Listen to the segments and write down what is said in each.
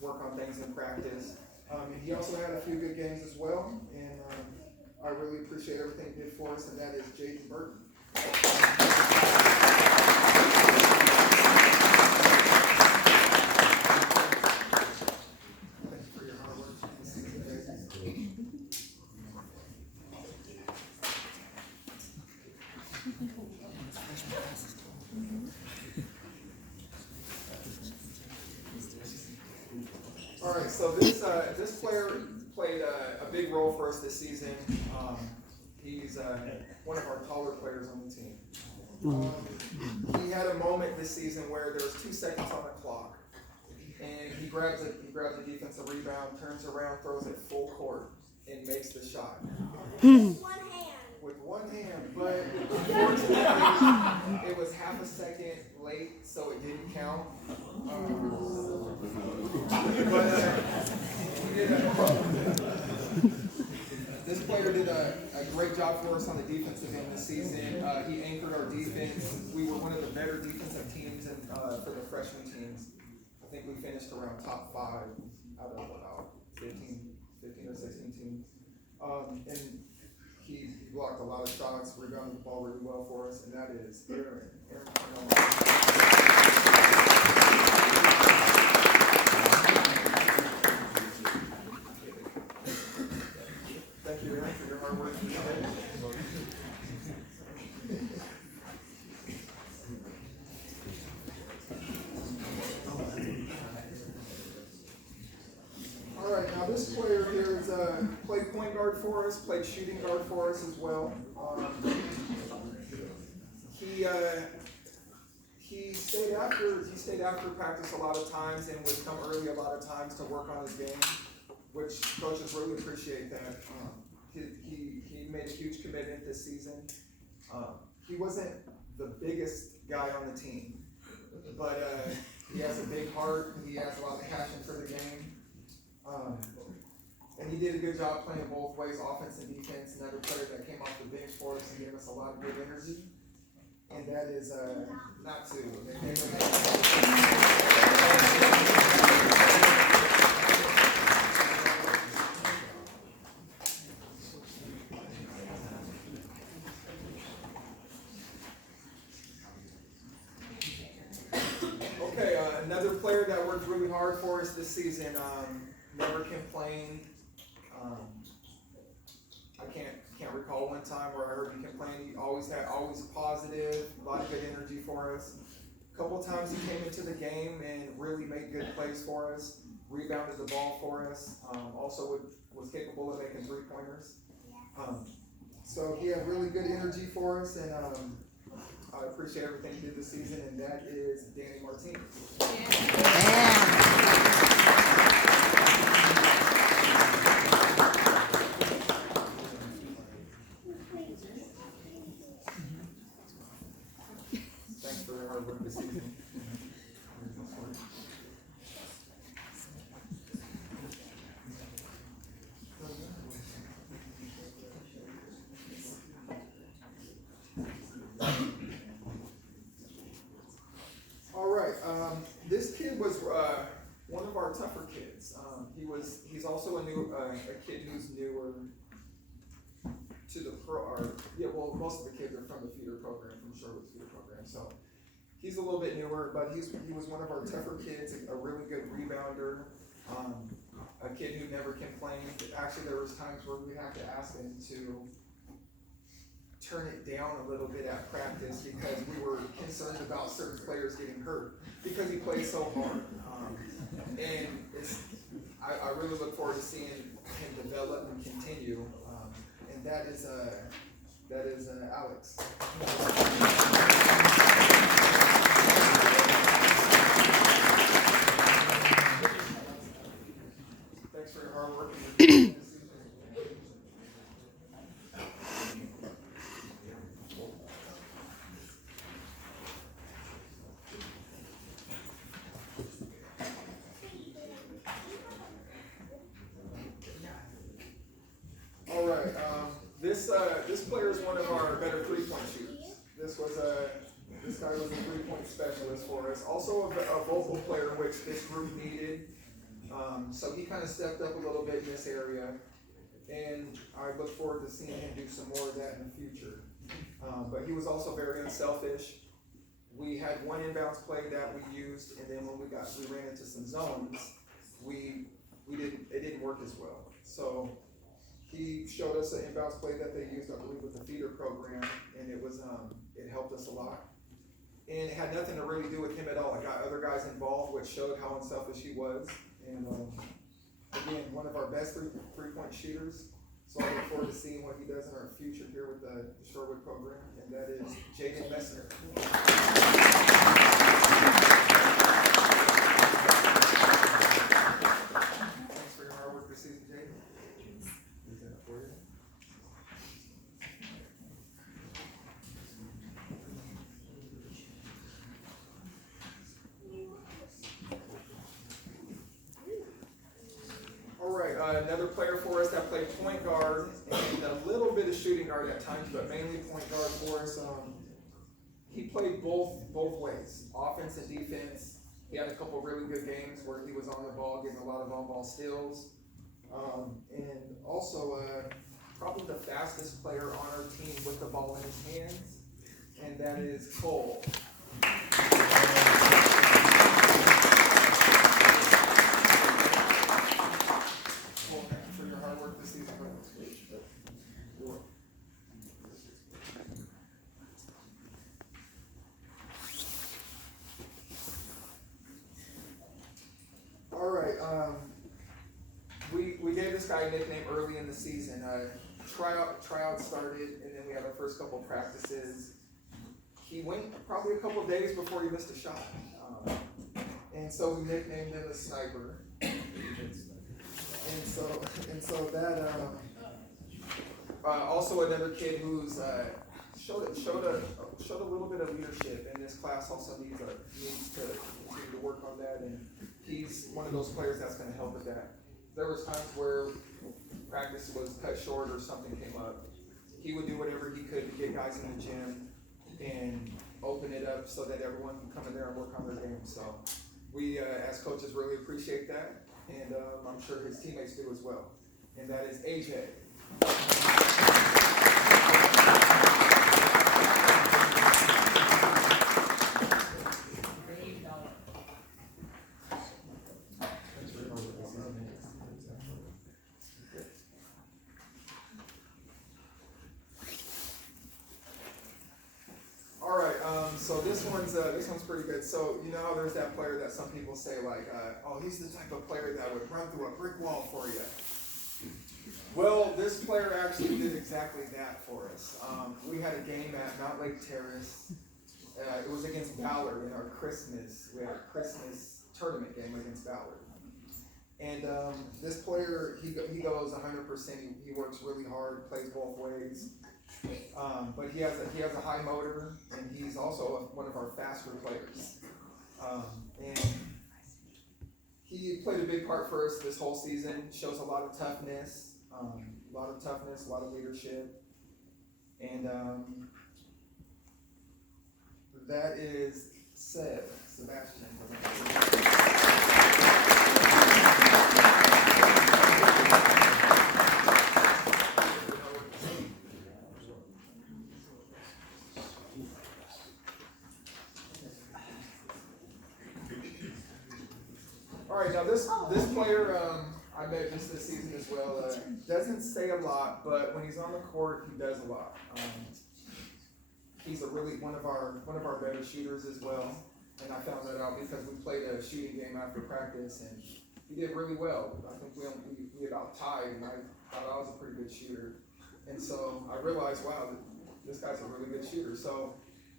work on things in practice. And he also had a few good games as well, and I really appreciate everything he did for us, and that is Jaden Burton. Thank you for your hard work this season, Jaden. All right, so this player played a big role for us this season. He's one of our taller players on the team. He had a moment this season where there was 2 seconds on the clock, and he grabs a defensive rebound, turns around, throws it full court, and makes the shot. With one hand, but unfortunately, it was half a second late, so it didn't count. This player did a great job for us on the defensive end this season. He anchored our defense. We were one of the better defensive teams for the freshman teams. I think we finished around top 5 out of about 15 or 16 teams. And he blocked a lot of shots, rebounded the ball really well for us, and that is Aaron. Thank you, Aaron, for your hard work. All right, now this player here is played point guard for us, played shooting guard for us as well. He stayed after practice a lot of times and would come early a lot of times to work on his game, which coaches really appreciate that. He made a huge commitment this season. He wasn't the biggest guy on the team, but he has a big heart. He has a lot of passion for the game. And he did a good job playing both ways, offense and defense. Another player that came off the bench for us and gave us a lot of good energy. And that is not to. Okay, another player that worked really hard for us this season. Never complained. I can't recall one time where I heard him complain. He always positive, a lot of good energy for us. A couple times he came into the game and really made good plays for us, rebounded the ball for us. Also was capable of making 3-pointers. So he had really good energy for us, and I appreciate everything he did this season, and that is Danny Martinez. Thanks for your hard work this season. All right, this kid was one of our tougher kids. He's also a kid who's newer to the most of the kids are from the feeder program, from Sherwood's feeder program. So he's a little bit newer, but he was one of our tougher kids, a really good rebounder, a kid who never complained. Actually, there was times where we had to ask him to turn it down a little bit at practice because we were concerned about certain players getting hurt because he plays so hard. And I really look forward to seeing him develop and continue. And that is Alex. Thanks for your hard work. All right, this player is one of our better 3-point shooters. This guy was a 3-point specialist for us. Also a vocal player, which this group needed. So he kind of stepped up a little bit in this area, and I look forward to seeing him do some more of that in the future. But he was also very unselfish. We had one inbounds play that we used, and then when we ran into some zones, it didn't work as well. So he showed us an inbounds play that they used, I believe, with the feeder program, and it helped us a lot. And it had nothing to really do with him at all. I got other guys involved, which showed how unselfish he was. And again, one of our best three-point shooters. So I look forward to seeing what he does in our future here with the Shorewood program, and that is Jaden Messner. Thanks for your hard work this season, Jaden. Is that for you? All right, another player for us that played point guard and a little bit of shooting guard at times, but mainly point guard for us. He played both ways, offense and defense. He had a couple really good games where he was on the ball, getting a lot of on-ball steals. And also probably the fastest player on our team with the ball in his hands, and that is Cole. For your hard work this season. All right, we gave this guy a nickname early in the season. Tryout started, and then we had our first couple practices. He went probably a couple days before he missed a shot, and so we nicknamed him a sniper. And so that also another kid who's showed a little bit of leadership in this class. Also needs to continue to work on that, and he's one of those players that's going to help with that. There was times where practice was cut short or something came up. He would do whatever he could to get guys in the gym and open it up so that everyone can come in there and work on their game. So we, as coaches, really appreciate that. And I'm sure his teammates do as well. And that is AJ. All right, so this one's pretty good. So you know how there's that player that some people say like, oh, he's the type of player that would run through a brick wall for you. Well, this player actually did exactly that for us. We had a game at Mount Lake Terrace. It was against Ballard in our Christmas. We had a Christmas tournament game against Ballard. And this player, he goes 100%. He works really hard, plays both ways. But he has a high motor, and he's also one of our faster players. And he played a big part for us this whole season. Shows a lot of toughness, a lot of leadership, and that is Sebastian. All right, now this player I met just this season as well. Doesn't say a lot, but when he's on the court, he does a lot. He's one of our better shooters as well, and I found that out because we played a shooting game after practice, and he did really well. I think we about tied, and I thought I was a pretty good shooter, and so I realized, wow, this guy's a really good shooter. So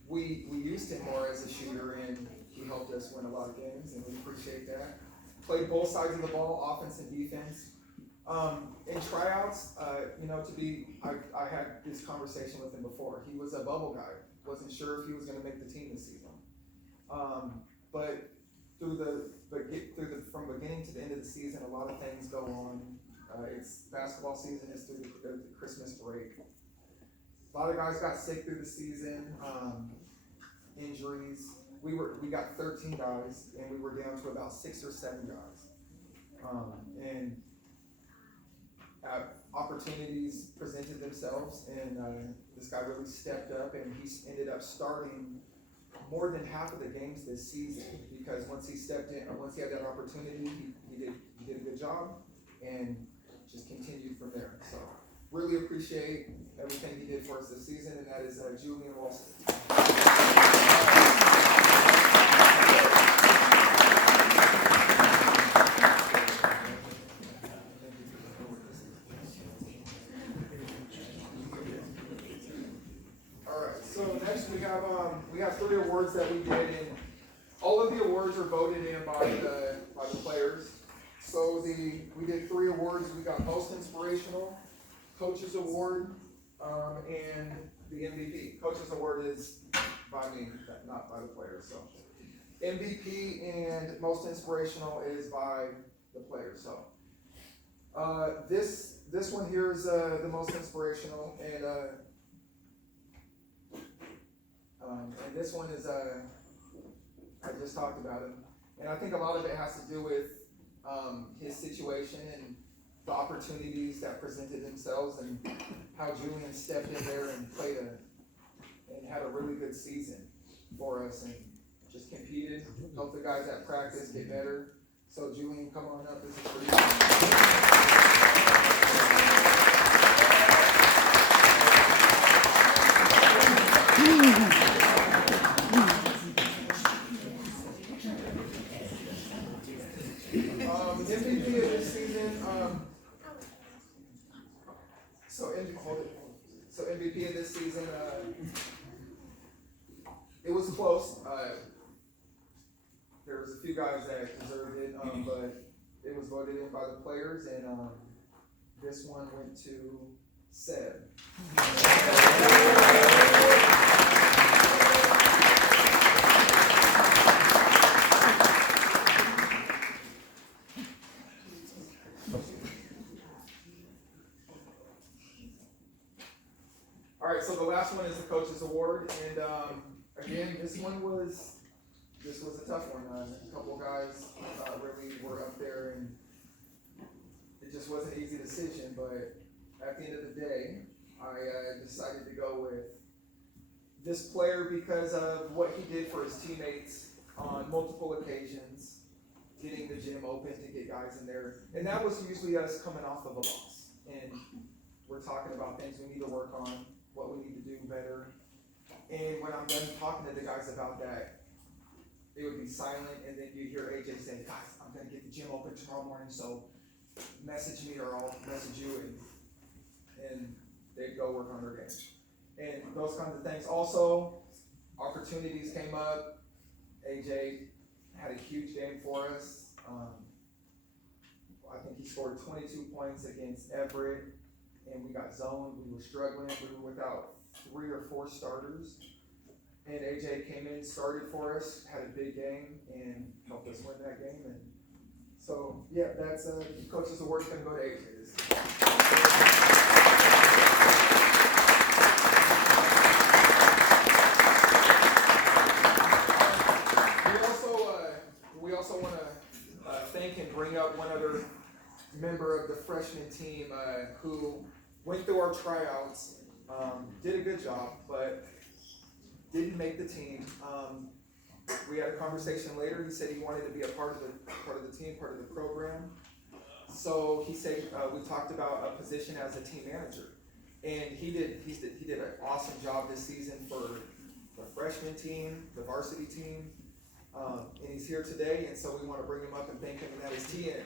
we used him more as a shooter, and he helped us win a lot of games, and we appreciate that. Played both sides of the ball, offense and defense. In tryouts, I had this conversation with him before. He was a bubble guy. Wasn't sure if he was going to make the team this season. But from beginning to the end of the season, a lot of things go on. It's basketball season is through the Christmas break. A lot of guys got sick through the season, injuries. We got 13 guys, and we were down to about 6 or 7 guys. And opportunities presented themselves, and this guy really stepped up, and he ended up starting more than half of the games this season, because once he stepped in, or once he had that opportunity, he did a good job, and just continued from there. So really appreciate everything he did for us this season, and that is Julian Wilson. We have 3 awards that we did, and all of the awards are voted in by the players. So we did 3 awards. We got Most Inspirational, Coaches Award, and the MVP. Coaches Award is by me, not by the players. So MVP and Most Inspirational is by the players. So this one here is the Most Inspirational, and this one is, I just talked about him. And I think a lot of it has to do with his situation and the opportunities that presented themselves, and how Julian stepped in there and and had a really good season for us, and just competed, helped the guys at practice get better. So Julian, come on up. This is for you. MVP of this season, so MVP of this season, it was close. There was a few guys that deserved it, but it was voted in by the players, and this one went to Seb. Alright, so the last one is the Coaches Award, and again, this was a tough one. A couple guys really were up there, and it just wasn't an easy decision, but at the end of the day, I decided to go with this player because of what he did for his teammates on multiple occasions, getting the gym open to get guys in there, and that was usually us coming off of a loss, and we're talking about things we need to work on, what we need to do better. And when I'm done talking to the guys about that, it would be silent, and then you hear AJ say, guys, I'm gonna get the gym open tomorrow morning, so message me or I'll message you, and they'd go work on their game. And those kinds of things. Also, opportunities came up. AJ had a huge game for us. I think he scored 22 points against Everett, and we got zoned. We were struggling. We were without 3 or 4 starters. And AJ came in, started for us, had a big game, and helped us win that game. And so, yeah, that's the Coach's Award going to go to AJ. We also want to thank and bring up one other member of the freshman team who went through our tryouts, did a good job, but didn't make the team. We had a conversation later. He said he wanted to be a part of the team, part of the program. So he said we talked about a position as a team manager, and he did an awesome job this season for the freshman team, the varsity team. And he's here today, and so we want to bring him up and thank him, and that is TN.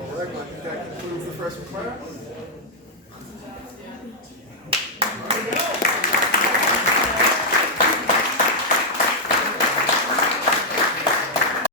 All right, that concludes the freshman class.